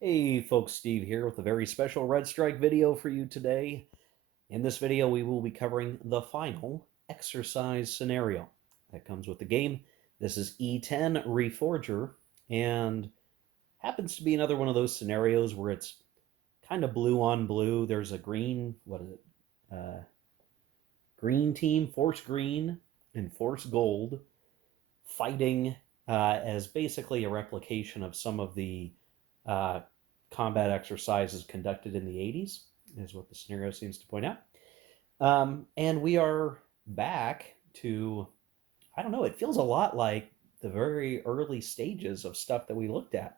Hey folks, Steve here with a very special Red Strike video for you today. In this video, we will be covering the final exercise scenario that comes with the game. This is E10 Reforger, and happens to be another one of those scenarios where it's kind of blue on blue. There's a green, what is it? Green team, Force Green and Force Gold, fighting as basically a replication of some of the uh, combat exercises conducted in the 80s, is what the scenario seems to point out. And we are back to, I don't know, it feels a lot like the very early stages of stuff that we looked at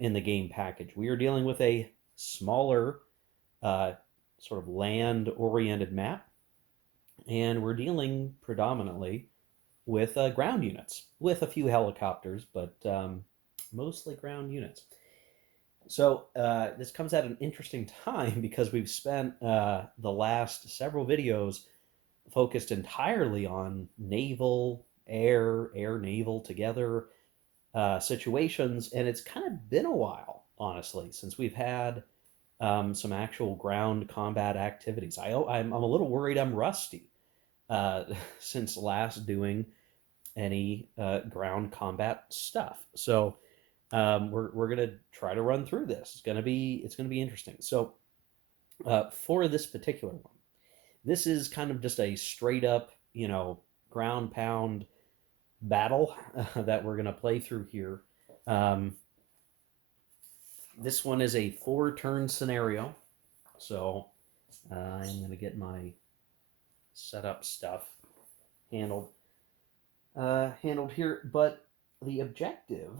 in the game package. We are dealing with a smaller, uh, sort of land oriented map, and we're dealing predominantly with ground units, with a few helicopters, but mostly ground units. So this comes at an interesting time because we've spent the last several videos focused entirely on naval, air, naval together situations, and it's kind of been a while, honestly, since we've had some actual ground combat activities. I'm a little worried I'm rusty uh, since last doing any ground combat stuff. So we're gonna try to run through this. It's gonna be interesting. So for this particular one, this is kind of just a straight up ground pound battle that we're gonna play through here. Um, this one is a 4-turn scenario, so I'm gonna get my setup stuff handled handled here. But the objective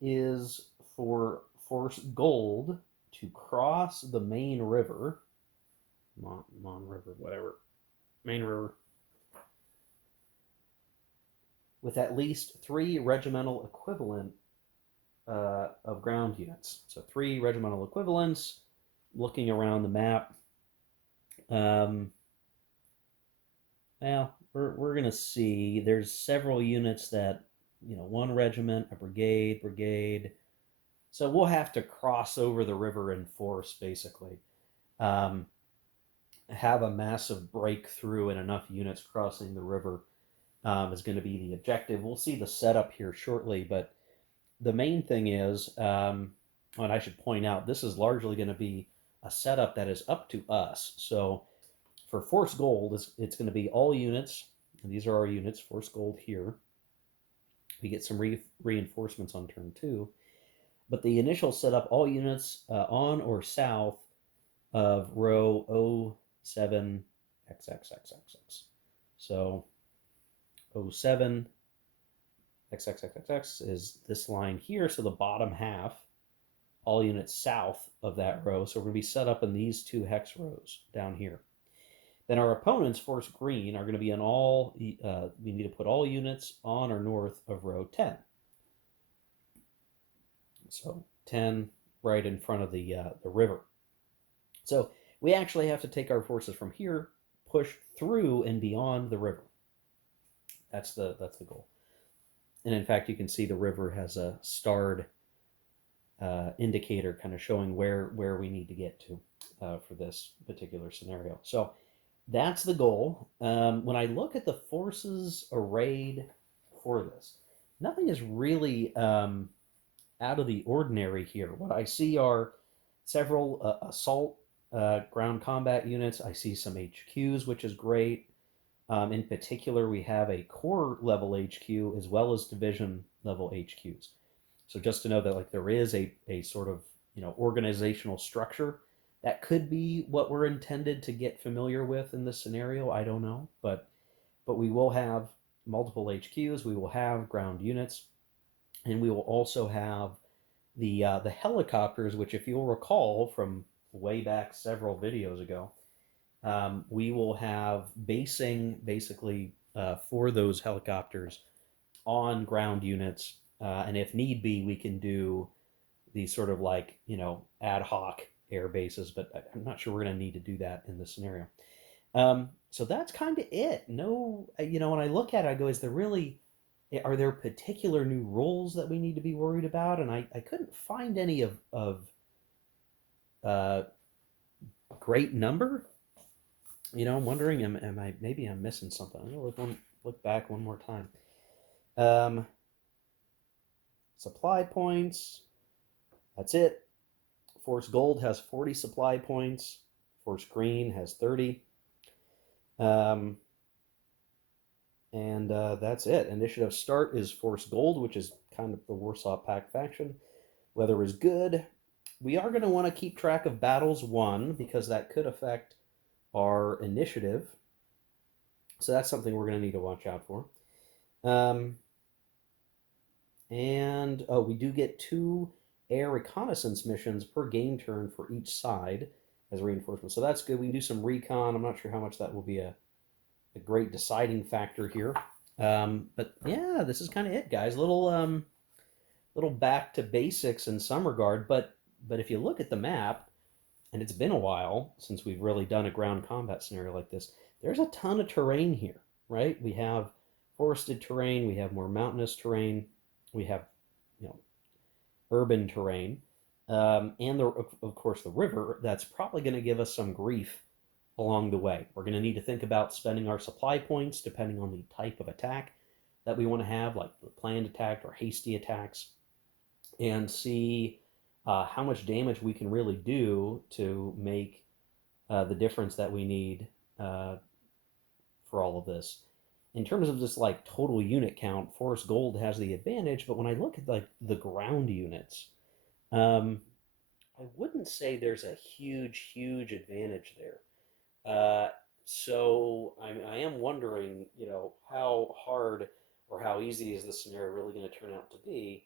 is for Force Gold to cross the main river, Mon River, whatever, main river, with at least 3 regimental equivalent of ground units. So 3 regimental equivalents. Looking around the map, um, well, we're gonna see. There's several units that 1 regiment, a brigade. So we'll have to cross over the river in force, basically. Um, have a massive breakthrough and enough units crossing the river is going to be the objective. We'll see the setup here shortly, but the main thing is, and I should point out, this is largely going to be a setup that is up to us. So for Force Gold, it's going to be all units. These are our units, Force Gold here. We get some reinforcements on turn 2. But the initial setup, all units on or south of row 07XXXXX. So 07 XXXXX is this line here. So the bottom half, all units south of that row. So we're going to be set up in these 2 hex rows down here. Then our opponents, Force Green, are going to be in all, we need to put all units on or north of row 10. So 10 right in front of the river. So we actually have to take our forces from here, push through and beyond the river. That's the goal. And in fact, you can see the river has a starred indicator kind of showing where we need to get to for this particular scenario. So that's the goal. When I look at the forces arrayed for this, nothing is really out of the ordinary here. What I see are several assault ground combat units. I see some HQs, which is great. In particular, we have a core level HQ as well as division level HQs. So just to know that there is a sort of organizational structure that could be what we're intended to get familiar with in this scenario. I don't know, but we will have multiple HQs. We will have ground units, and we will also have the helicopters, which, if you'll recall from way back several videos ago, we will have basing basically for those helicopters on ground units, and if need be, we can do these sort of ad hoc air bases. But I'm not sure we're going to need to do that in this scenario. So that's kind of it. No, when I look at it, I go, is there really are there particular new rules that we need to be worried about? And I couldn't find any of uh, great number. I'm wondering, am I maybe I'm missing something? I'm gonna look back one more time. Um, Supply points. That's it. Force Gold has 40 supply points. Force Green has 30. Um, and that's it. Initiative start is Force Gold, which is kind of the Warsaw Pact faction. Weather is good. We are going to want to keep track of battles won because that could affect our initiative. So that's something we're going to need to watch out for. Um, and we do get 2 air reconnaissance missions per game turn for each side as reinforcement. So that's good. We can do some recon. I'm not sure how much that will be a great deciding factor here. But yeah, this is kind of it, guys. Little back to basics in some regard. But if you look at the map, and it's been a while since we've really done a ground combat scenario like this, there's a ton of terrain here, right? We have forested terrain, we have more mountainous terrain, we have you know urban terrain, and of course the river. That's probably going to give us some grief along the way. We're going to need to think about spending our supply points depending on the type of attack that we want to have, like the planned attack or hasty attacks, and see how much damage we can really do to make the difference that we need uh, for all of this. In terms of just like total unit count, Forest Gold has the advantage, but when I look at like the ground units, um, I wouldn't say there's a huge advantage there. Uh, so I am wondering, how hard or how easy is this scenario really going to turn out to be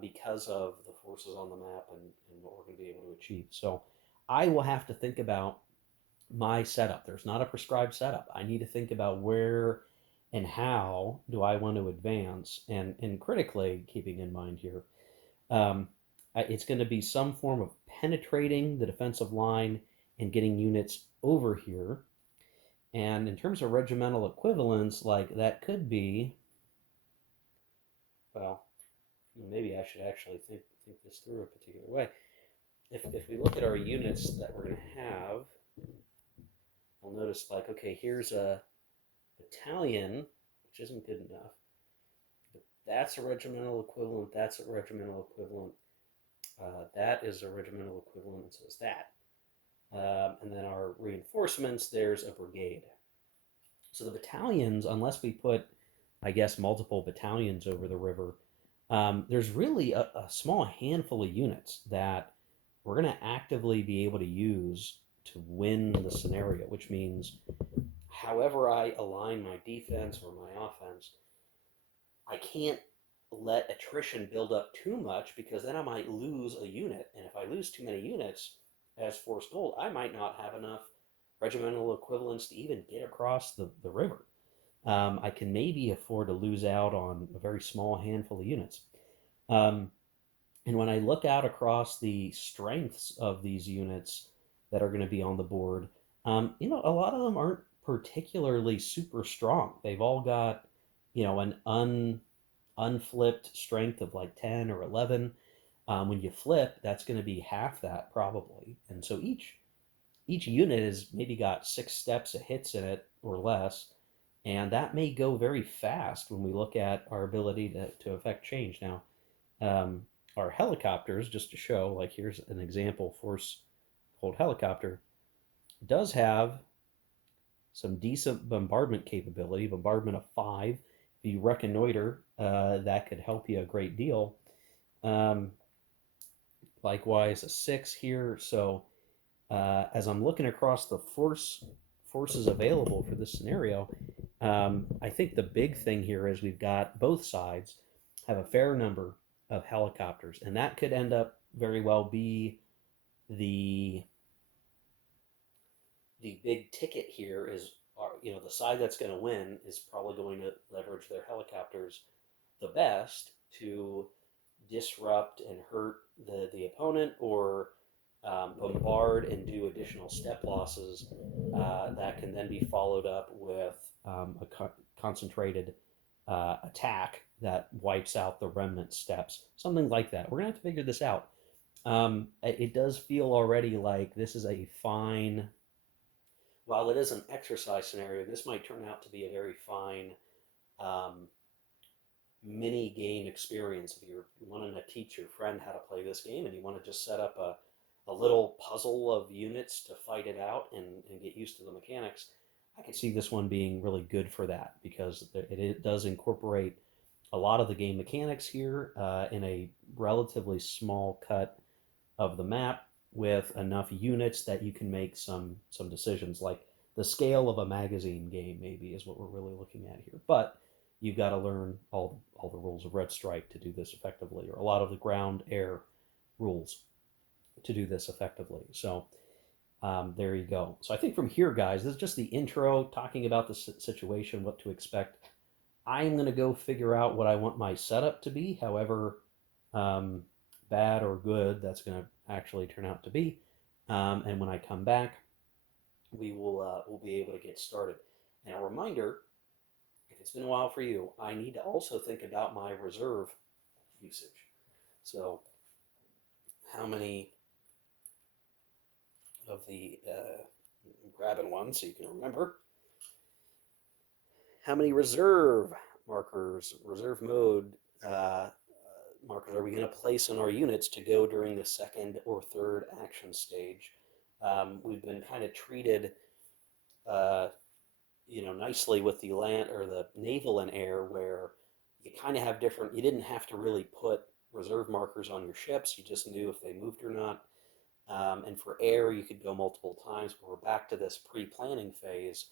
because of the forces on the map and what we're going to be able to achieve. So I will have to think about my setup. There's not a prescribed setup. I need to think about where and how do I want to advance, and critically keeping in mind here, um, it's going to be some form of penetrating the defensive line and getting units over here. And in terms of regimental equivalents, like that could be, well, maybe I should actually think this through a particular way. If we look at our units that we're going to have, we'll notice like, okay, here's a battalion, which isn't good enough. But that's a regimental equivalent. That's a regimental equivalent. That is a regimental equivalent, and so is that. And then our reinforcements, there's a brigade. So the battalions, unless we put, I guess, multiple battalions over the river, there's really a small handful of units that we're going to actively be able to use to win the scenario, which means however I align my defense or my offense, I can't let attrition build up too much because then I might lose a unit. And if I lose too many units as Force Gold, I might not have enough regimental equivalents to even get across the river. I can maybe afford to lose out on a very small handful of units. Um, and when I look out across the strengths of these units that are going to be on the board, a lot of them aren't particularly super strong. They've all got, an unflipped strength of like 10 or 11. When you flip, that's going to be half that probably. And so each unit has maybe got 6 steps of hits in it or less, and that may go very fast when we look at our ability to affect change. Now, our helicopters, just to show, like here's an example Force Hold helicopter, does have some decent bombardment capability, bombardment of 5. If you reconnoiter, that could help you a great deal. Um, Likewise, a 6 here. So as I'm looking across the forces available for this scenario, I think the big thing here is we've got both sides have a fair number of helicopters, and that could end up very well be the the big ticket here is the side that's going to win is probably going to leverage their helicopters the best to disrupt and hurt the opponent or bombard and do additional step losses that can then be followed up with a concentrated attack that wipes out the remnant steps, something like that. We're gonna have to figure this out. It does feel already like this is a fine, while it is an exercise scenario, this might turn out to be a very fine um, mini game experience. If you're wanting to teach your friend how to play this game and you want to just set up a little puzzle of units to fight it out and get used to the mechanics, I could see this one being really good for that because it does incorporate a lot of the game mechanics here in a relatively small cut of the map with enough units that you can make some decisions like the scale of a magazine game maybe is what we're really looking at here. But you've got to learn all the rules of Red Strike to do this effectively, or a lot of the ground air rules to do this effectively. So there you go. So I think from here, guys, this is just the intro talking about the situation, what to expect. I'm going to go figure out what I want my setup to be, however um, bad or good that's going to actually turn out to be. And when I come back, we'll be able to get started. And a reminder, if it's been a while for you, I need to also think about my reserve usage. So how many of the grabbing one so you can remember how many reserve markers, reserve mode markers are we going to place on our units to go during the second or third action stage? We've been kind of treated, uh, nicely with the land or the naval and air, where you kind of have different. You didn't have to really put reserve markers on your ships; you just knew if they moved or not. And for air, you could go multiple times. But we're back to this pre-planning phase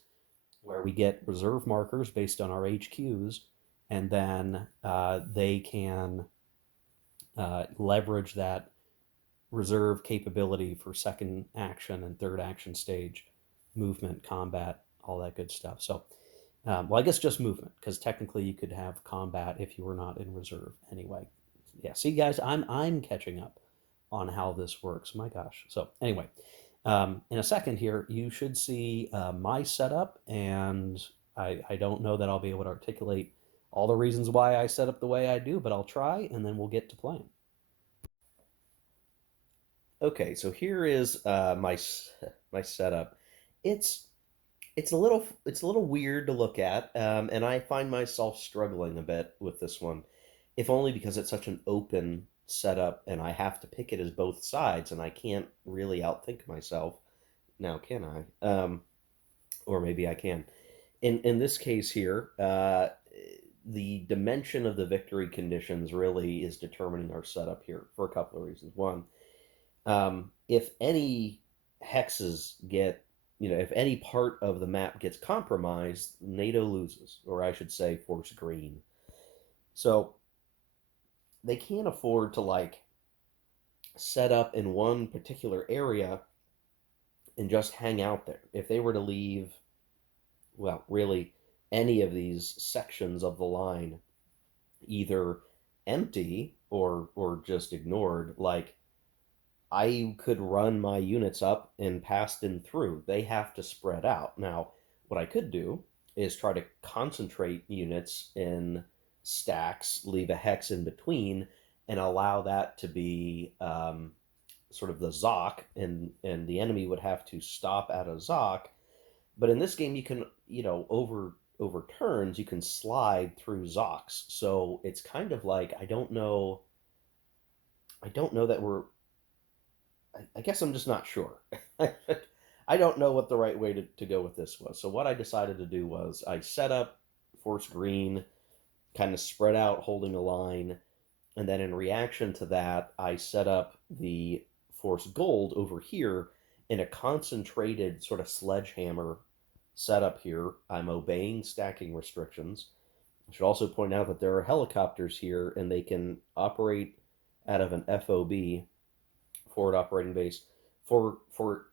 where we get reserve markers based on our HQs, and then they can leverage that reserve capability for second action and third action stage movement, combat, all that good stuff. So, well, I guess just movement because technically you could have combat if you were not in reserve anyway. Yeah, see, guys, I'm catching up on how this works. My gosh. So anyway, in a second here, you should see my setup, and I don't know that I'll be able to articulate all the reasons why I set up the way I do, but I'll try, and then we'll get to playing. Okay, so here is my setup. It's it's a little weird to look at, and I find myself struggling a bit with this one, if only because it's such an open setup, and I have to pick it as both sides, and I can't really outthink myself. Now, can I? Or maybe I can. In this case here, the dimension of the victory conditions really is determining our setup here for a couple of reasons. One, if any hexes get, if any part of the map gets compromised, NATO loses, or I should say, Force Green. So they can't afford to like set up in one particular area and just hang out there. If they were to leave, well, really any of these sections of the line either empty or just ignored, like I could run my units up and past and through. They have to spread out. Now, what I could do is try to concentrate units in stacks, leave a hex in between, and allow that to be sort of the Zoc, and the enemy would have to stop at a Zoc. But in this game, you can, over turns, you can slide through Zocs. So it's kind of like I don't know that I guess I'm just not sure. I don't know what the right way to go with this was. So what I decided to do was I set up Force Green, kind of spread out, holding a line, and then in reaction to that, I set up the Force Gold over here in a concentrated sort of sledgehammer setup here. I'm obeying stacking restrictions. I should also point out that there are helicopters here, and they can operate out of an FOB, forward operating base, for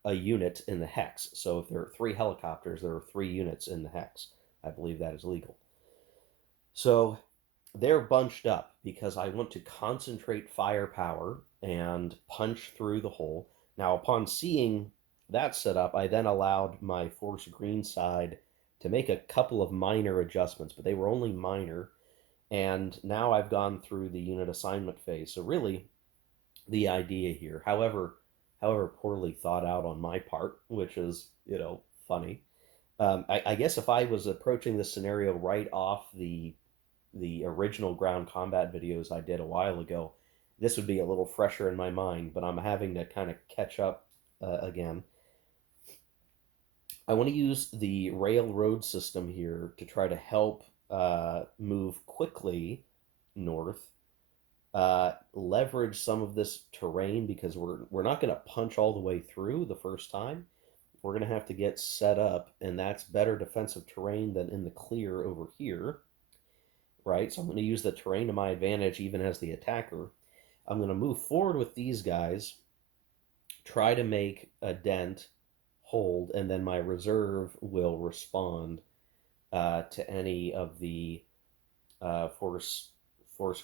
a unit in the hex. So if there are three helicopters, there are three units in the hex. I believe that is legal. So they're bunched up because I want to concentrate firepower and punch through the hole. Now, upon seeing that setup, I then allowed my Force Green side to make a couple of minor adjustments, but they were only minor. And now I've gone through the unit assignment phase. So really, the idea here, however poorly thought out on my part, which is funny. I guess if I was approaching this scenario right off the original ground combat videos I did a while ago, this would be a little fresher in my mind. But I'm having to kind of catch up again. I want to use the railroad system here to try to help move quickly north, leverage some of this terrain because we're not going to punch all the way through the first time. We're going to have to get set up, and that's better defensive terrain than in the clear over here, right? So I'm going to use the terrain to my advantage even as the attacker. I'm going to move forward with these guys, try to make a dent, hold, and then my reserve will respond to any of the force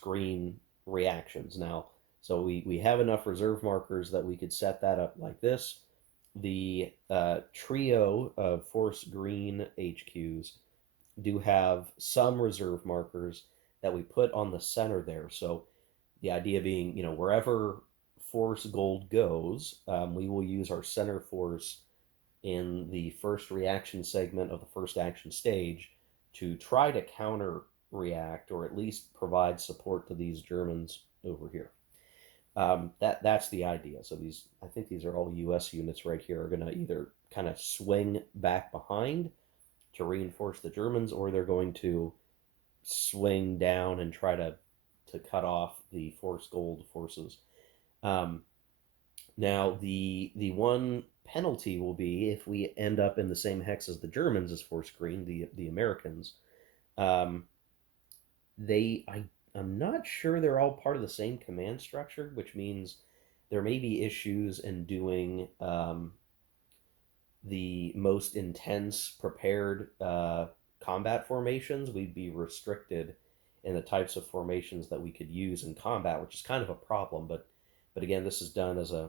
green reactions. Now, so we have enough reserve markers that we could set that up like this. The trio of force green HQs do have some reserve markers that we put on the center there. So the idea being, wherever force gold goes, we will use our center force in the first reaction segment of the first action stage to try to counter react or at least provide support to these Germans over here. That's the idea. So I think these are all U.S. units right here, are going to either kind of swing back behind to reinforce the Germans, or they're going to swing down and try to cut off the force gold forces. Now, the one penalty will be if we end up in the same hex as the Germans as force green, the Americans. Um, I'm not sure they're all part of the same command structure, which means there may be issues in doing the most intense prepared combat formations. We'd be restricted in the types of formations that we could use in combat, which is kind of a problem. But again, this is done as a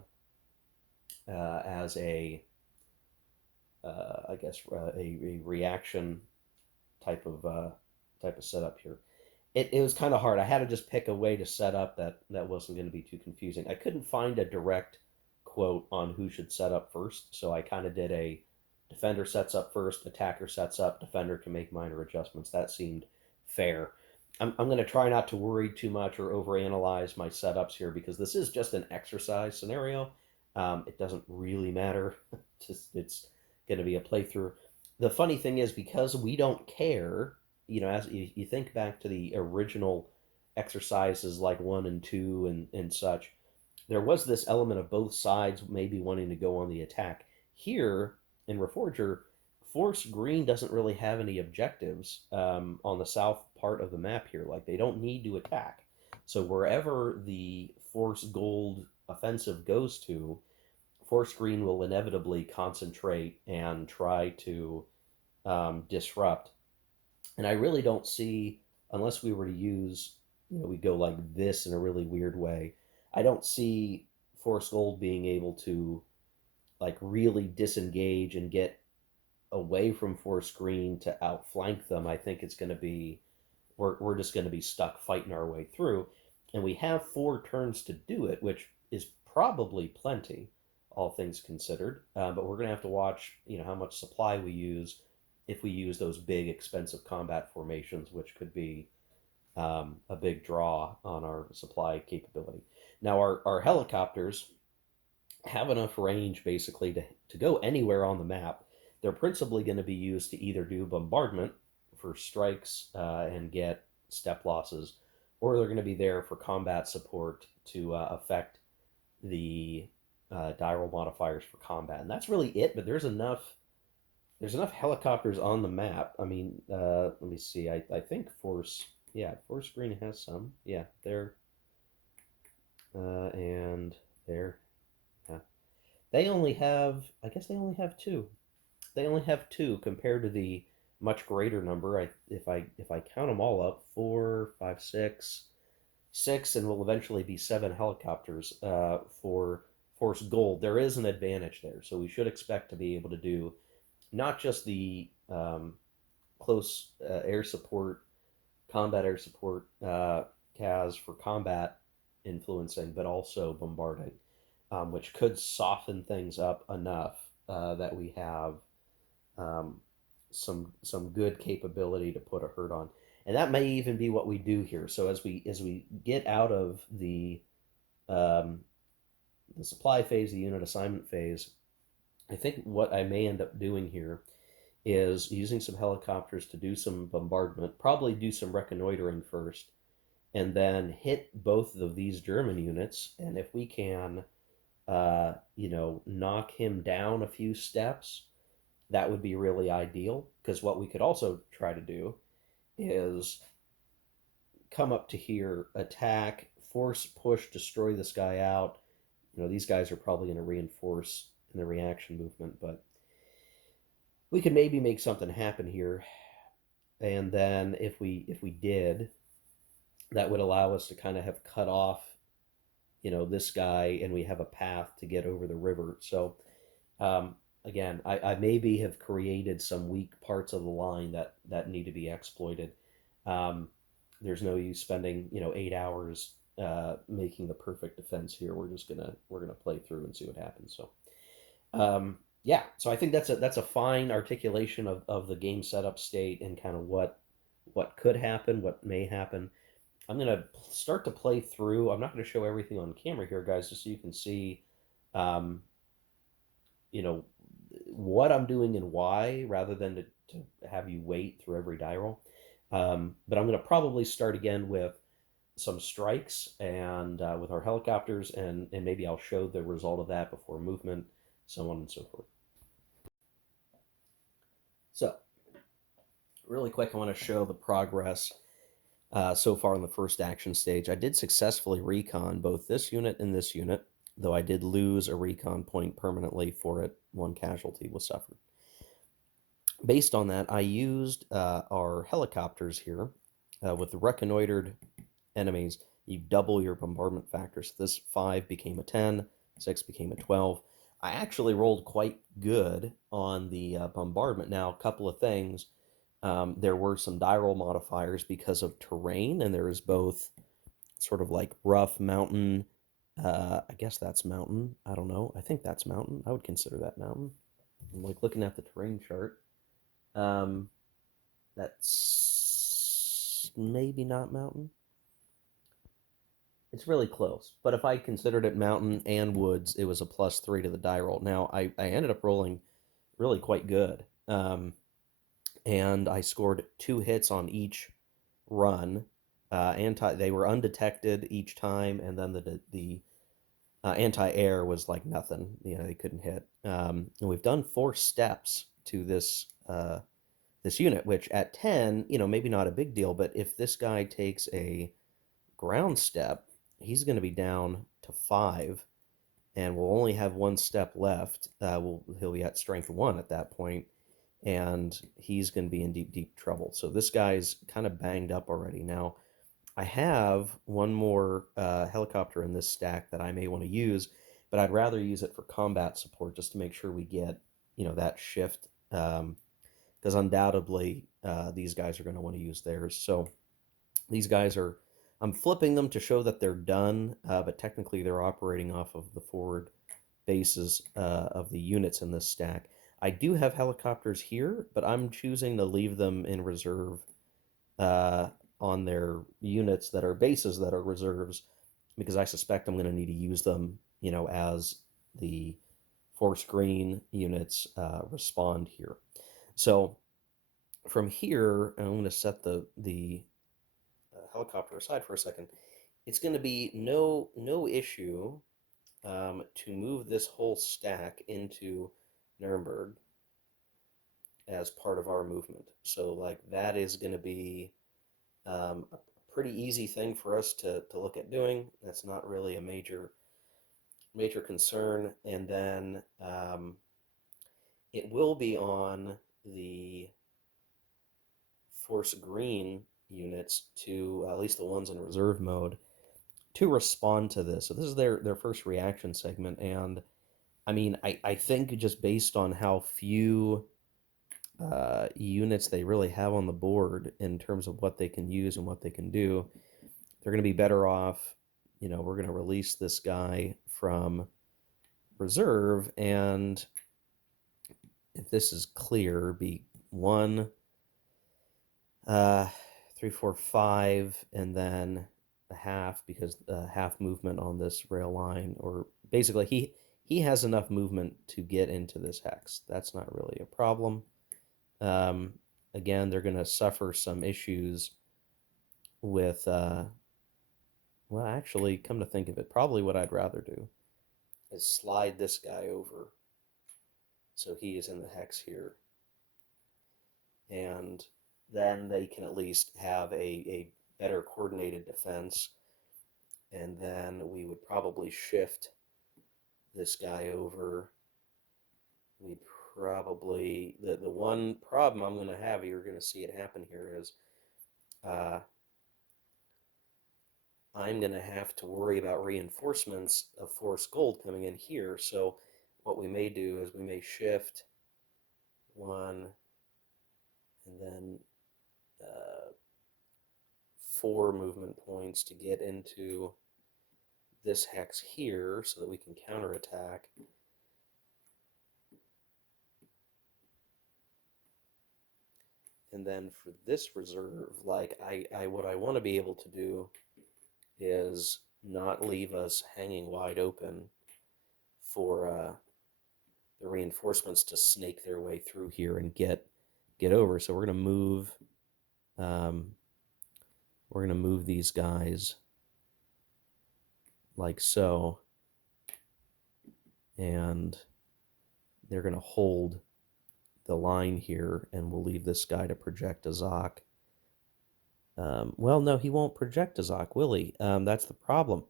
I guess a reaction type of setup here. It was kind of hard. I had to just pick a way to set up that wasn't going to be too confusing. I couldn't find a direct quote on who should set up first, so I kind of did a defender sets up first, attacker sets up, defender can make minor adjustments. That seemed fair. I'm going to try not to worry too much or overanalyze my setups here because this is just an exercise scenario. It doesn't really matter. It's going to be a playthrough. The funny thing is, because we don't care, as you think back to the original exercises like 1 and 2 and such, there was this element of both sides maybe wanting to go on the attack. Here in Reforger, Force Green doesn't really have any objectives on the south part of the map here. Like, they don't need to attack. So wherever the Force Gold offensive goes to, Force Green will inevitably concentrate and try to disrupt. And I really don't see, unless we were to use, we go like this in a really weird way, I don't see Force Gold being able to like really disengage and get away from Force Green to outflank them. I think it's going to be, we're just going to be stuck fighting our way through. And we have 4 turns to do it, which is probably plenty, all things considered. But we're going to have to watch, how much supply we use if we use those big, expensive combat formations, which could be a big draw on our supply capability. Now, our helicopters have enough range, basically, to go anywhere on the map. They're principally going to be used to either do bombardment for strikes and get step losses, or they're going to be there for combat support to affect the die roll modifiers for combat. And that's really it, but there's enough helicopters on the map. I mean, let me see. I think Force Green has some. Yeah, there. And there. Yeah. They only have, I guess they only have 2. They only have 2 compared to the much greater number. If I count them all up, 4, 5, 6, and will eventually be 7 helicopters for Force Gold. There is an advantage there, so we should expect to be able to do not just the close air support, combat air support CAS for combat influencing, but also bombarding, which could soften things up enough that we have um, some good capability to put a hurt on, and that may even be what we do here. So as we get out of um, the supply phase, the unit assignment phase, I think what I may end up doing here is using some helicopters to do some bombardment, probably do some reconnoitering first, and then hit both of these German units. And if we can, knock him down a few steps, that would be really ideal. Because what we could also try to do is come up to here, attack, force, push, destroy this guy out. These guys are probably going to reinforce in the reaction movement, but we could maybe make something happen here. And then if we did, that would allow us to kind of have cut off, this guy, and we have a path to get over the river. So again, I maybe have created some weak parts of the line that need to be exploited. Um, there's no use spending 8 hours making the perfect defense here. We're gonna play through and see what happens. So yeah, so I think that's a fine articulation of the game setup state and kind of what could happen, what may happen. I'm gonna start to play through. I'm not going to show everything on camera here, guys, just so you can see, um, you know, what I'm doing and why, rather than to have you wait through every die roll. But I'm going to probably start again with some strikes and with our helicopters, and maybe I'll show the result of that before movement, so on and so forth. So, really quick, I want to show the progress so far in the first action stage. I did successfully recon both this unit and this unit, though I did lose a recon point permanently for it. One casualty was suffered. Based on that, I used our helicopters here. With the reconnoitered enemies, you double your bombardment factor. So this 5 became a 10, 6 became a 12. I actually rolled quite good on the bombardment. Now, a couple of things. There were some die roll modifiers because of terrain, and there is both sort of like rough mountain. I guess that's mountain. I don't know. I think that's mountain. I would consider that mountain. I'm like looking at the terrain chart. Um, that's maybe not mountain. It's really close. But if I considered it mountain and woods, it was a +3 to the die roll. Now, I ended up rolling really quite good. And I scored 2 hits on each run. They were undetected each time, and then the anti-air was like nothing. They couldn't hit. And we've done 4 steps to this unit, which at 10, maybe not a big deal, but if this guy takes a ground step, he's going to be down to 5, and we'll only have 1 step left. He'll be at strength 1 at that point, and he's going to be in deep, deep trouble. So this guy's kind of banged up already. Now, I have one more helicopter in this stack that I may want to use, but I'd rather use it for combat support just to make sure we get, that shift, because undoubtedly these guys are going to want to use theirs. So these guys I'm flipping them to show that they're done, but technically they're operating off of the forward bases of the units in this stack. I do have helicopters here, but I'm choosing to leave them in reserve on their units that are bases that are reserves, because I suspect I'm going to need to use them, as the force green units respond here. So from here, I'm going to set the helicopter aside for a second. It's going to be no issue to move this whole stack into Nuremberg as part of our movement. So like that is going to be a pretty easy thing for us to look at doing. That's not really a major concern. And then it will be on the force green units, to at least the ones in reserve mode, to respond to this. So this is their first reaction segment, and I mean, I think just based on how few units they really have on the board in terms of what they can use and what they can do, they're going to be better off. We're going to release this guy from reserve, and if this is clear, be one, uh, three, four, five, and then a half because half movement on this rail line, or basically he has enough movement to get into this hex. That's not really a problem. Um, Again, they're going to suffer some issues with. Well, actually, come to think of it, probably what I'd rather do is slide this guy over so he is in the hex here, and then they can at least have a better coordinated defense. And then we would probably shift this guy over. We'd probably the one problem I'm going to have, you're going to see it happen here, is uh, I'm going to have to worry about reinforcements of force gold coming in here. So what we may do is we may shift one and then uh, four movement points to get into this hex here so that we can counterattack. And then for this reserve, like I what I want to be able to do is not leave us hanging wide open for the reinforcements to snake their way through here and get over. So um, we're gonna move these guys like so, and they're gonna hold the line here, and we'll leave this guy to project a Zoc. Well, no, he won't project a Zoc, will he? That's the problem.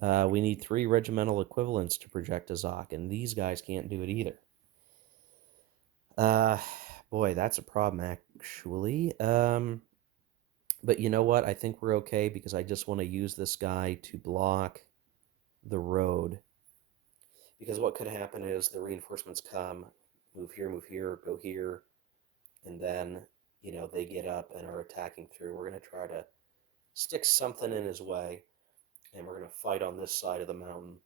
We need 3 regimental equivalents to project a Zoc, and these guys can't do it either. Uh, Boy, that's a problem, actually. But you know what? I think we're okay because I just want to use this guy to block the road. Because what could happen is the reinforcements come, move here, go here, and then, they get up and are attacking through. We're going to try to stick something in his way, and we're going to fight on this side of the mountain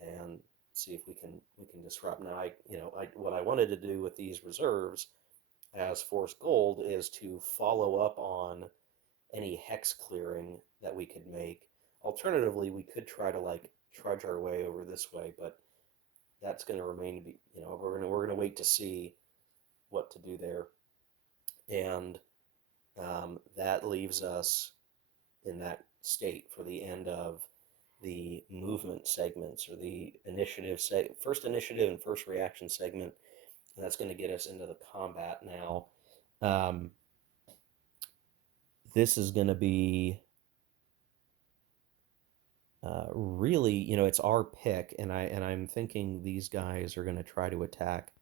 and see if we can disrupt. Now, what I wanted to do with these reserves as force gold is to follow up on any hex clearing that we could make. Alternatively, we could try to like trudge our way over this way, but that's going to remain to be, we're going to wait to see what to do there, and that leaves us in that state for the end of the movement segments, or the first initiative and first reaction segment, and that's going to get us into the combat now. Um, this is going to be really, it's our pick, and I'm thinking these guys are going to try to attack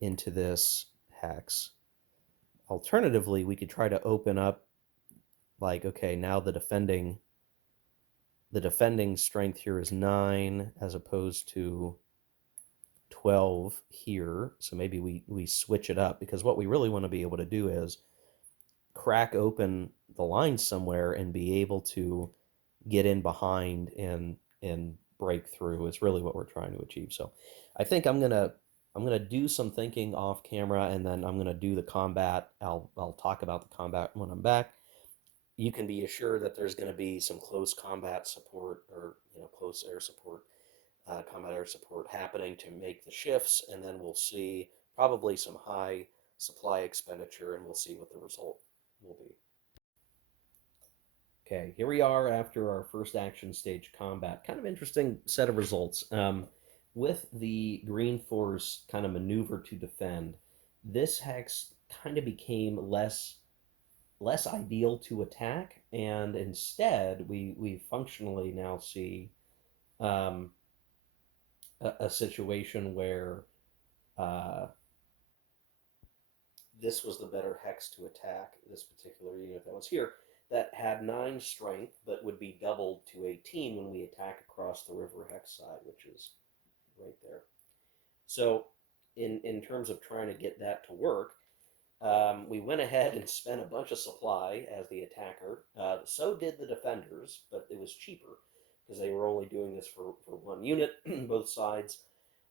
into this hex. Alternatively, we could try to open up, like, okay, now the defending strength here is 9 as opposed to 12 here. So maybe we switch it up, because what we really want to be able to do is crack open the line somewhere and be able to get in behind and break through is really what we're trying to achieve. So I think I'm gonna do some thinking off camera, and then I'm gonna do the combat. I'll talk about the combat when I'm back. You can be assured that there's going to be some close combat support, or close air support, combat air support happening to make the shifts, and then we'll see probably some high supply expenditure, and we'll see what the result will be. Okay, here we are after our first action stage combat. Kind of interesting set of results. With the Green Force kind of maneuver to defend, this hex kind of became less ideal to attack, and instead we functionally now see um, a situation where uh, this was the better hex to attack. This particular unit that was here, that had 9 strength, but would be doubled to 18 when we attack across the river hex side, which is right there. So in terms of trying to get that to work, we went ahead and spent a bunch of supply as the attacker. So did the defenders, but it was cheaper because they were only doing this for one unit, both sides.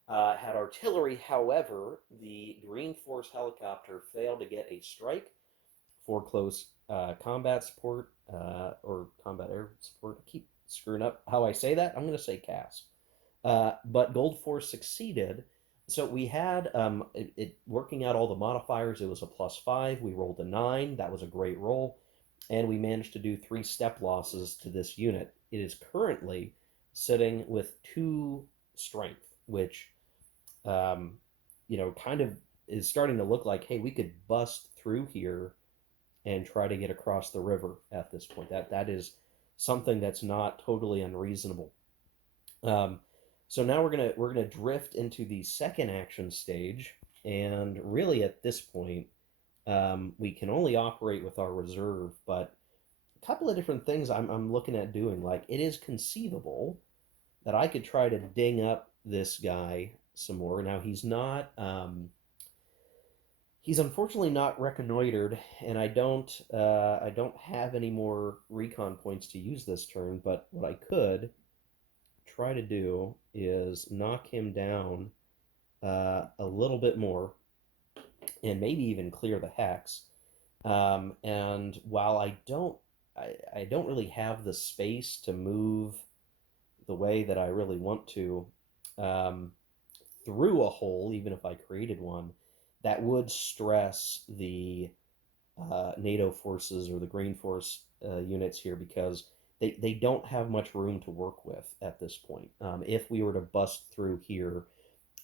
Had artillery, however, the Green Force helicopter failed to get a strike for close combat support or combat air support. I keep screwing up how I say that. I'm going to say CAS. But Gold Force succeeded. So we had working out all the modifiers. It was a +5. We rolled a 9. That was a great roll. And we managed to do 3 step losses to this unit. It is currently sitting with 2 strength, which, kind of is starting to look like, hey, we could bust through here and try to get across the river at this point. That is something that's not totally unreasonable. Um, so now we're gonna drift into the second action stage, and really at this point, we can only operate with our reserve. But a couple of different things I'm looking at doing. Like it is conceivable that I could try to ding up this guy some more. Now he's unfortunately not reconnoitered, and I don't have any more recon points to use this turn. But what I could try to do is knock him down a little bit more, and maybe even clear the hex. And while I don't really have the space to move the way that I really want to um, through a hole, even if I created one, that would stress the NATO forces or the Green Force units here because they don't have much room to work with at this point. If we were to bust through here,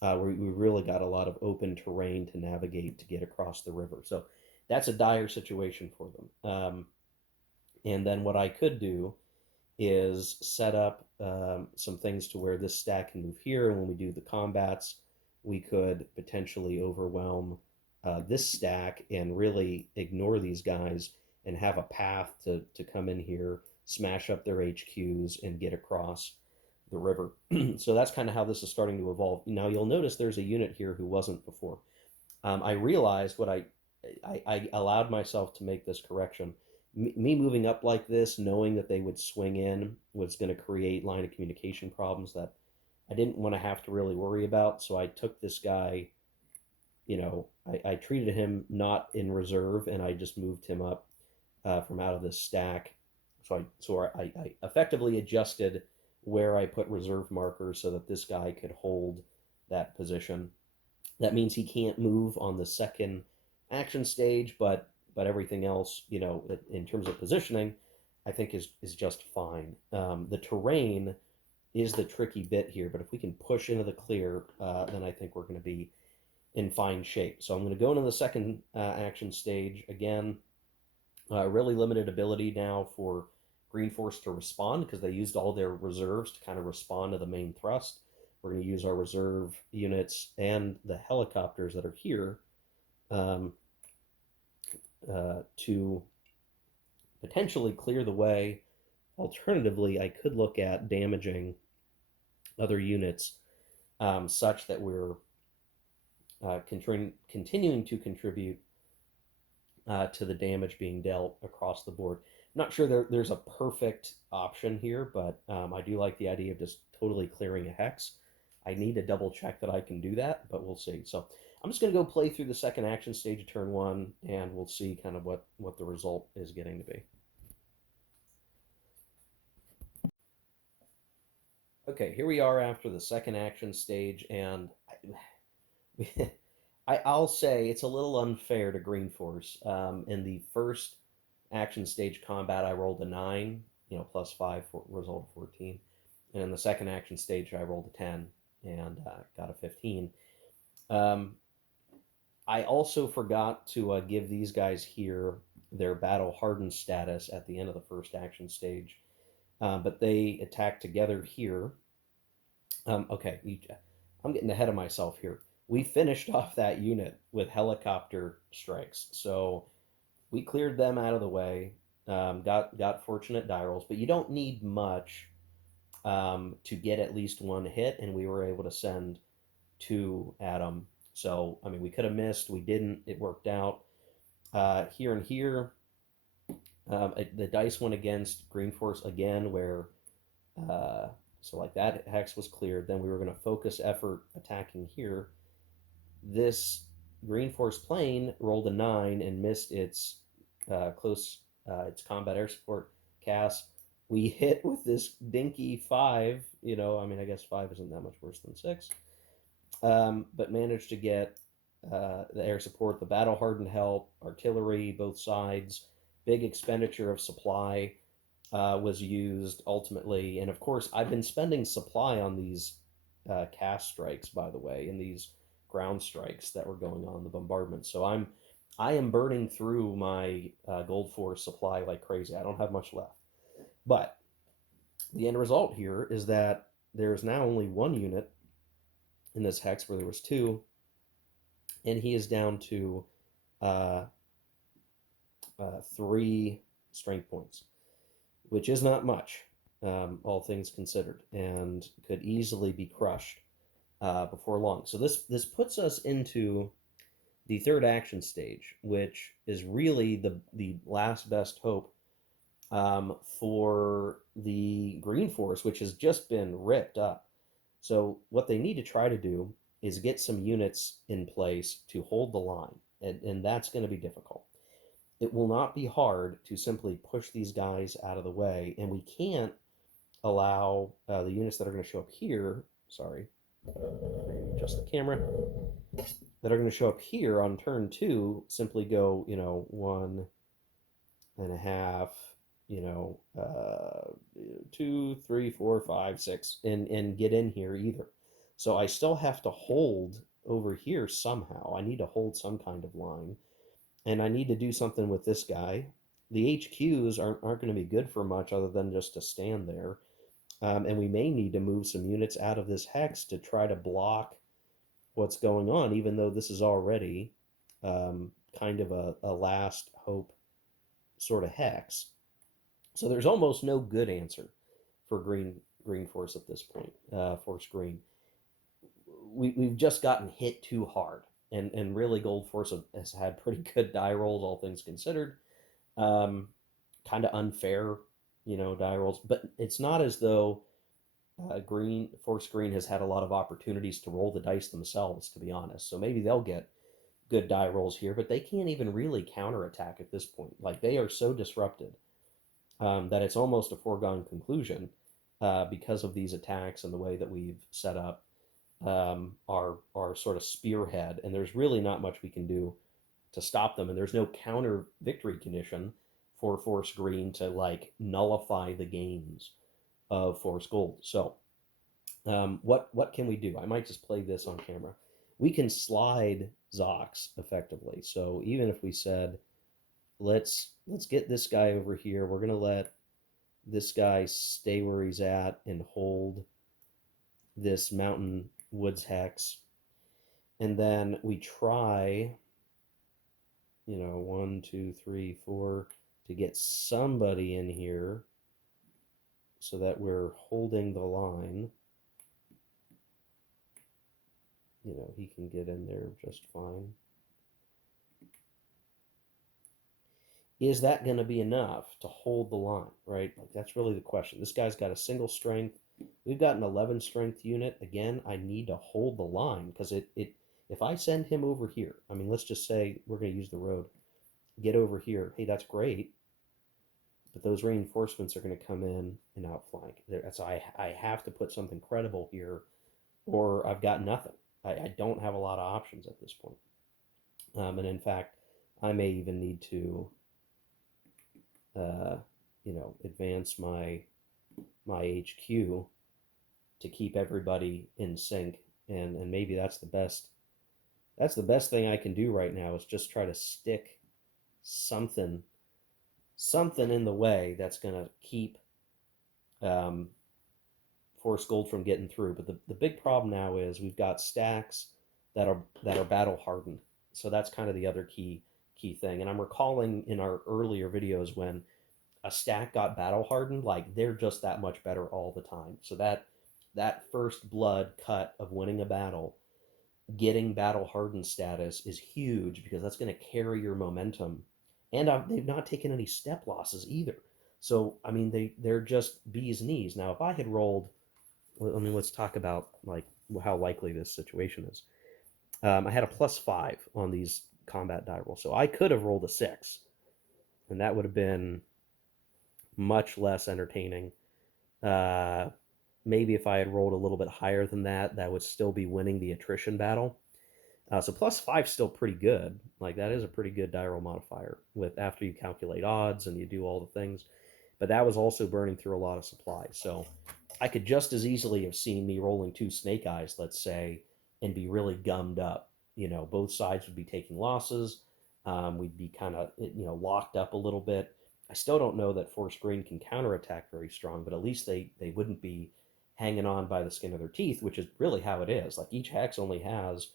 we really got a lot of open terrain to navigate to get across the river. So that's a dire situation for them. And then what I could do is set up some things to where this stack can move here. And when we do the combats, we could potentially overwhelm this stack and really ignore these guys and have a path to come in here, smash up their HQs, and get across the river. So that's kind of how this is starting to evolve. Now you'll notice there's a unit here who wasn't before. I realized what I allowed myself to make this correction. Me moving up like this, knowing that they would swing in, was going to create line of communication problems that I didn't want to have to really worry about. So I took this guy, I treated him not in reserve, and I just moved him up from out of this stack. So I effectively adjusted where I put reserve markers so that this guy could hold that position. That means he can't move on the second action stage, but everything else, in terms of positioning, I think is just fine. The terrain is the tricky bit here, but if we can push into the clear, then I think we're going to be in fine shape. So I'm going to go into the second action stage again. Really limited ability now for Green Force to respond because they used all their reserves to kind of respond to the main thrust. We're going to use our reserve units and the helicopters that are here to potentially clear the way. Alternatively, I could look at damaging other units such that we're continuing to contribute to the damage being dealt across the board. I'm not sure there's a perfect option here, but I do like the idea of just totally clearing a hex. I need to double check that I can do that, but we'll see. So I'm just going to go play through the second action stage of turn 1, and we'll see kind of what the result is getting to be. Okay, here we are after the second action stage, and I'll say it's a little unfair to Green Force. In the first action stage combat, I rolled a 9, +5 for result of 14. And in the second action stage, I rolled a 10 and got a 15. I also forgot to give these guys here their battle hardened status at the end of the first action stage. But they attack together here. Okay, I'm getting ahead of myself here. We finished off that unit with helicopter strikes, so we cleared them out of the way. Got fortunate die rolls, but you don't need much to get at least one hit, and we were able to send 2 at them So, I mean, we could have missed. We didn't. It worked out. Here and here, the dice went against Green Force again, where uh, so like that hex was cleared. Then we were going to focus effort attacking here. This Green Force plane rolled a 9 and missed its combat air support cast. We hit with this dinky 5. I mean, I guess 5 isn't that much worse than 6, but managed to get the air support, the battle hardened help, artillery, both sides. Big expenditure of supply was used ultimately. And of course, I've been spending supply on these cast strikes, by the way, and these ground strikes that were going on, the bombardment. So I am burning through my Gold Force supply like crazy. I don't have much left. But the end result here is that there's now only one unit in this hex where there was two, and he is down to uh, 3 strength points, which is not much, all things considered, and could easily be crushed before long. So this puts us into the third action stage, which is really the last best hope for the Green Force, which has just been ripped up. So what they need to try to do is get some units in place to hold the line, and that's going to be difficult. It will not be hard to simply push these guys out of the way, and we can't allow the units that are going to show up here. Sorry, adjust the camera. That are going to show up here on turn 2 simply go, 1.5, 2, 3, 4, 5, 6, and get in here either. So I still have to hold over here somehow. I need to hold some kind of line, and I need to do something with this guy. The HQs aren't going to be good for much other than just to stand there. And we may need to move some units out of this hex to try to block what's going on, even though this is already kind of a last hope sort of hex. So there's almost no good answer for green force at this point. Force green, we've just gotten hit too hard, and really Gold Force has had pretty good die rolls, all things considered. Kind of unfair, die rolls, but it's not as though Green Force Green has had a lot of opportunities to roll the dice themselves, to be honest. So maybe they'll get good die rolls here, but they can't even really counterattack at this point. Like, they are so disrupted that it's almost a foregone conclusion because of these attacks and the way that we've set up our sort of spearhead. And there's really not much we can do to stop them. And there's no counter victory condition for Force Green to like nullify the gains of Force Gold. So what can we do? I might just play this on camera. We can slide Zox effectively. So even if we said, let's get this guy over here, we're going to let this guy stay where he's at and hold this mountain woods hex, and then we try, 1, 2, 3, 4 to get somebody in here so that we're holding the line. He can get in there just fine. Is that going to be enough to hold the line, right? Like, that's really the question. This guy's got a single strength. We've got an 11 strength unit. Again, I need to hold the line because if I send him over here, I mean, let's just say we're going to use the road. Get over here. Hey, that's great. But those reinforcements are going to come in and outflank. So I have to put something credible here, or I've got nothing. I don't have a lot of options at this point. And in fact, I may even need to advance my HQ to keep everybody in sync, and maybe that's the best thing I can do right now, is just try to stick something in the way that's going to keep Force Gold from getting through. But the big problem now is we've got stacks that are battle hardened. So that's kind of the other key thing. And I'm recalling in our earlier videos when a stack got battle hardened, like, they're just that much better all the time. So that first blood cut of winning a battle getting battle hardened status is huge because that's going to carry your momentum. And they've not taken any step losses either. So I mean, they're just bees knees. Now, if I had rolled, I mean, let's talk about like how likely this situation is. I had a +5 on these combat die rolls, so I could have rolled a 6, and that would have been much less entertaining. Uh, Maybe if I had rolled a little bit higher than that, that would still be winning the attrition battle. So +5 is still pretty good. Like that is a pretty good die roll modifier with after you calculate odds and you do all the things. But that was also burning through a lot of supply. So I could just as easily have seen me rolling 2 snake eyes, let's say, and be really gummed up. Both sides would be taking losses. We'd be kind of locked up a little bit. I still don't know that force green can counterattack very strong, but at least they wouldn't be hanging on by the skin of their teeth, which is really how it is. Like each hex only has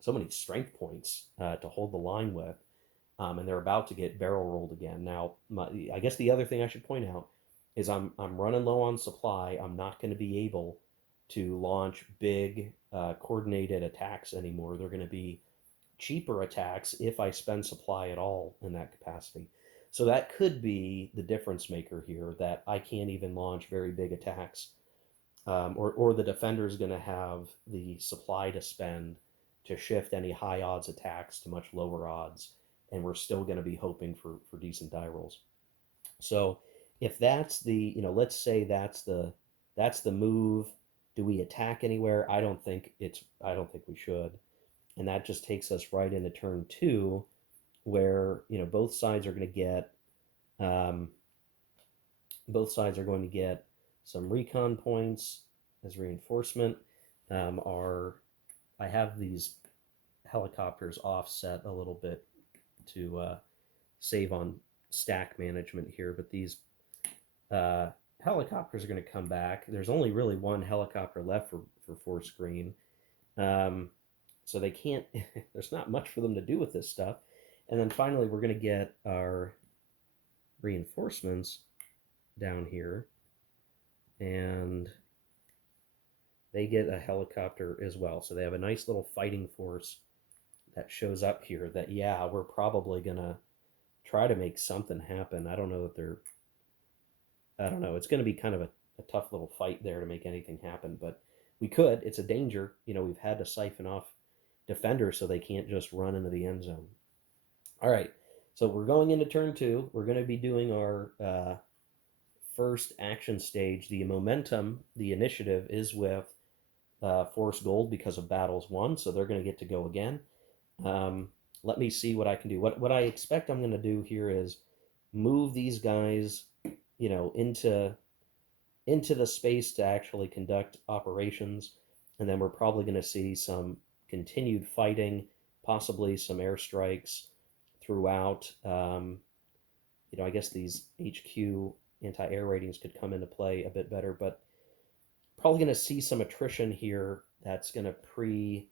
so many strength points to hold the line with, and they're about to get barrel rolled again. Now, I guess the other thing I should point out is I'm running low on supply. I'm not going to be able to launch big coordinated attacks anymore. They're going to be cheaper attacks if I spend supply at all in that capacity. So that could be the difference maker here, that I can't even launch very big attacks, or the defender is going to have the supply to spend to shift any high odds attacks to much lower odds, and we're still going to be hoping for decent die rolls. So if that's the, let's say that's the move. Do we attack anywhere? I don't think we should. And that just takes us right into turn two, where both sides are going to get um, both sides are going to get some recon points as reinforcement. Are I have these helicopters offset a little bit to save on stack management here, but these uh, helicopters are going to come back. There's only really one helicopter left for force green, um, so they can't. There's not much for them to do with this stuff. And then finally, we're going to get our reinforcements down here, and they get a helicopter as well. So they have a nice little fighting force that shows up here. That, yeah, we're probably gonna try to make something happen. I don't know that they're. I don't know. It's going to be kind of a tough little fight there to make anything happen, but we could. It's a danger. We've had to siphon off defenders so they can't just run into the end zone. All right. So we're going into turn two. We're going to be doing our first action stage. The momentum, the initiative is with Force Gold because of battles won, so they're going to get to go again. Let me see what I can do. What I expect I'm going to do here is move these guys, into the space to actually conduct operations, and then we're probably going to see some continued fighting, possibly some airstrikes throughout. I guess these HQ anti-air ratings could come into play a bit better, but probably going to see some attrition here that's going to you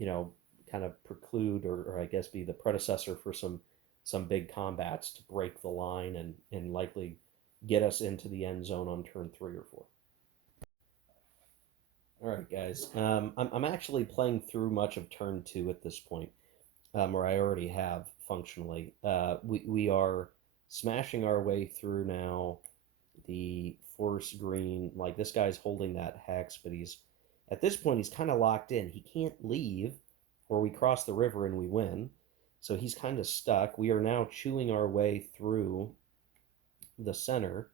know, kind of preclude, or I guess be the predecessor for some big combats to break the line and likely get us into the end zone on turn 3 or 4. All right, guys. I'm actually playing through much of turn two at this point, or I already have functionally. We are smashing our way through now the force green. Like this guy's holding that hex, but he's at this point he's kind of locked in. He can't leave, or we cross the river and we win. So he's kind of stuck. We are now chewing our way through the center.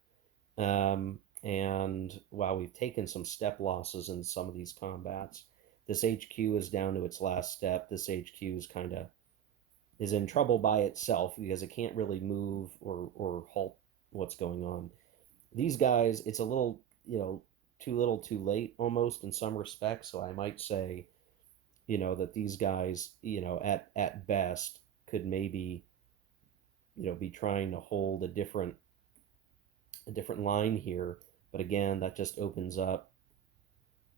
And while we've taken some step losses in some of these combats, this HQ is down to its last step. This HQ is in trouble by itself because it can't really move or halt what's going on. These guys, it's a little, too little too late almost in some respects. So I might say, that these guys, at best could maybe, be trying to hold a different line here. But again, that just opens up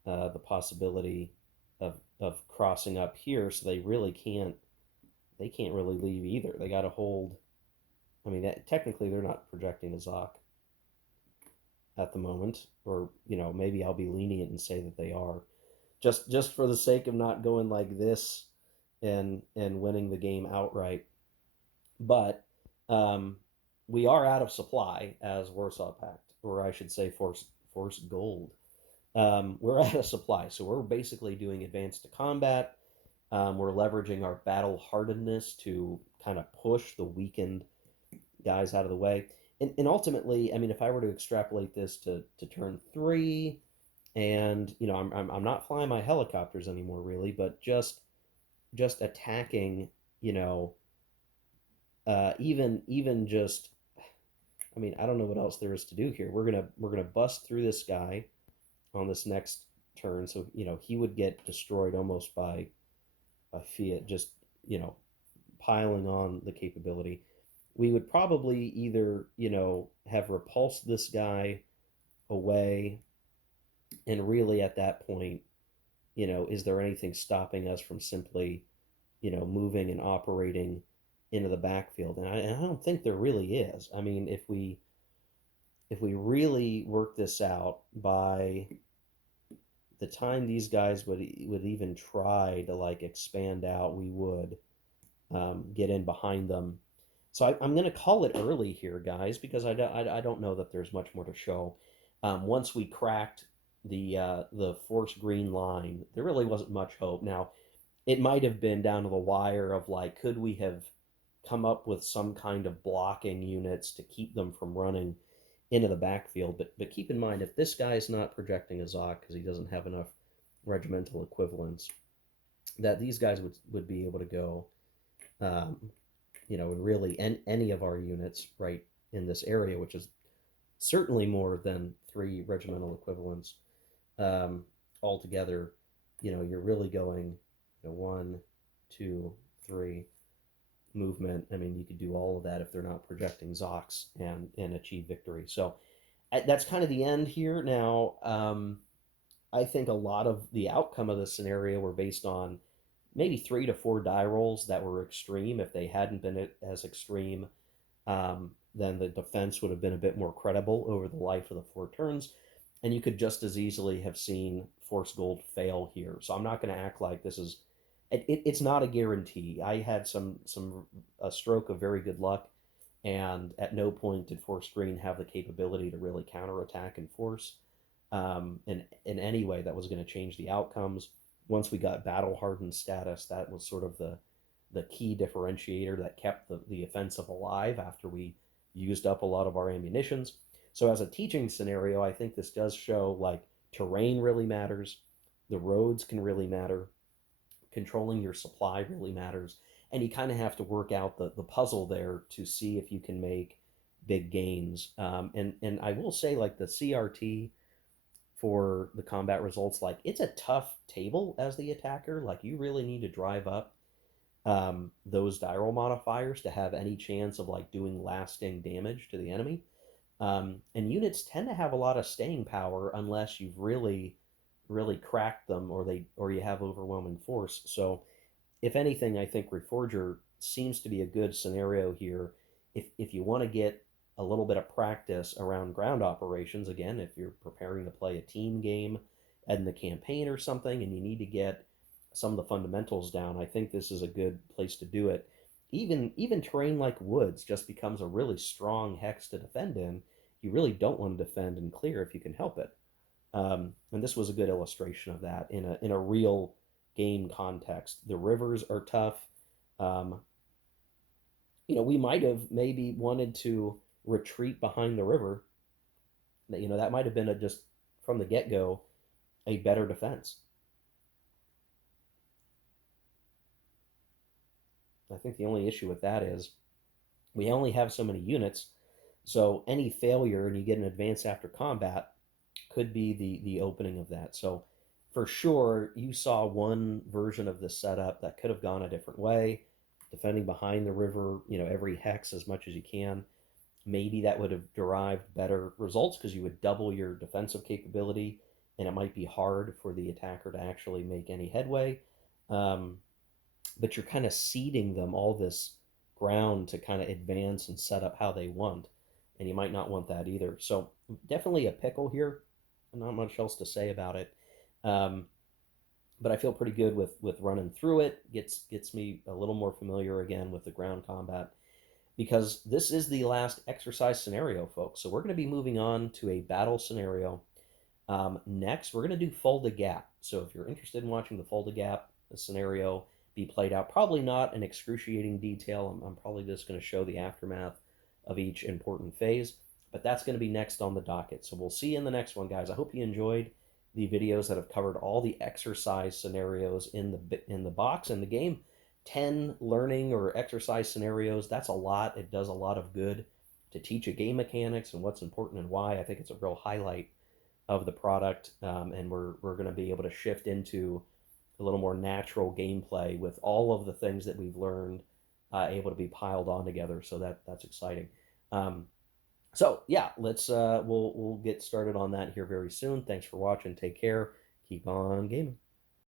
the possibility of crossing up here, so they can't really leave either. They got to hold. I mean, technically they're not projecting a Zoc at the moment, or maybe I'll be lenient and say that they are. just for the sake of not going like this and winning the game outright. But um, we are out of supply as Warsaw Pact, or I should say Force Gold. We're out of supply, so we're basically doing advanced to combat. We're leveraging our battle hardness to kind of push the weakened guys out of the way. And ultimately, I mean, if I were to extrapolate this to turn three, and I'm not flying my helicopters anymore, really, but just attacking, you know, even just, I mean, I don't know what else there is to do here. We're gonna bust through this guy on this next turn, so he would get destroyed almost by Fiat, just piling on the capability. We would probably either have repulsed this guy away, and really at that point, is there anything stopping us from simply moving and operating into the backfield? And I don't think there really is. I mean, if we really work this out, by the time these guys would even try to like expand out, we would get in behind them. So I'm going to call it early here, guys, because I don't know that there's much more to show. Once we cracked the force green line, there really wasn't much hope. Now, it might have been down to the wire of like, could we have come up with some kind of blocking units to keep them from running into the backfield? But keep in mind, if this guy is not projecting a Zoc because he doesn't have enough regimental equivalents, that these guys would be able to go, um, and really any of our units right in this area, which is certainly more than three regimental equivalents um, altogether. You're really going, one, two, three movement. I mean, you could do all of that if they're not projecting Zocs and achieve victory. So that's kind of the end here. Now, I think a lot of the outcome of the scenario were based on maybe 3 to 4 die rolls that were extreme. If they hadn't been as extreme, then the defense would have been a bit more credible over the life of the 4 turns. And you could just as easily have seen Force Gold fail here. So I'm not going to act like this is. It's not a guarantee. I had a stroke of very good luck, and at no point did Force Green have the capability to really counterattack and force in any way that was going to change the outcomes. Once we got battle hardened status, that was sort of the key differentiator that kept the offensive alive after we used up a lot of our ammunitions. So as a teaching scenario, I think this does show like terrain really matters, the roads can really matter, controlling your supply really matters, and you kind of have to work out the puzzle there to see if you can make big gains. And I will say, like, the CRT for the combat results, like, it's a tough table as the attacker. Like, you really need to drive up those die roll modifiers to have any chance of like doing lasting damage to the enemy. And units tend to have a lot of staying power unless you've really cracked them, or you have overwhelming force. So if anything, I think Reforger seems to be a good scenario here. If you want to get a little bit of practice around ground operations, again, if you're preparing to play a team game in the campaign or something, and you need to get some of the fundamentals down, I think this is a good place to do it. Even terrain like woods just becomes a really strong hex to defend in. You really don't want to defend and clear if you can help it. And this was a good illustration of that in a real game context. The rivers are tough. Um, we might have maybe wanted to retreat behind the river. That might have been just from the get go a better defense. I think the only issue with that is we only have so many units, so any failure and you get an advance after combat could be the opening of that. So for sure, you saw one version of this setup that could have gone a different way, defending behind the river, every hex as much as you can. Maybe that would have derived better results because you would double your defensive capability, and it might be hard for the attacker to actually make any headway. Um, but you're kind of ceding them all this ground to kind of advance and set up how they want, and you might not want that either. So definitely a pickle here. Not much else to say about it. Um, but I feel pretty good with running through it. Gets me a little more familiar again with the ground combat, because this is the last exercise scenario, folks. So we're going to be moving on to a battle scenario. Next, we're going to do Fold a Gap. So if you're interested in watching the Fold a Gap scenario be played out, probably not in excruciating detail. I'm probably just going to show the aftermath of each important phase, but that's going to be next on the docket. So we'll see you in the next one, guys. I hope you enjoyed the videos that have covered all the exercise scenarios in the box and the game. 10 learning or exercise scenarios, that's a lot. It does a lot of good to teach you game mechanics and what's important and why. I think it's a real highlight of the product, and we're going to be able to shift into a little more natural gameplay with all of the things that we've learned able to be piled on together. So that's exciting. Um, so yeah, let's we'll get started on that here very soon. Thanks for watching. Take care. Keep on gaming.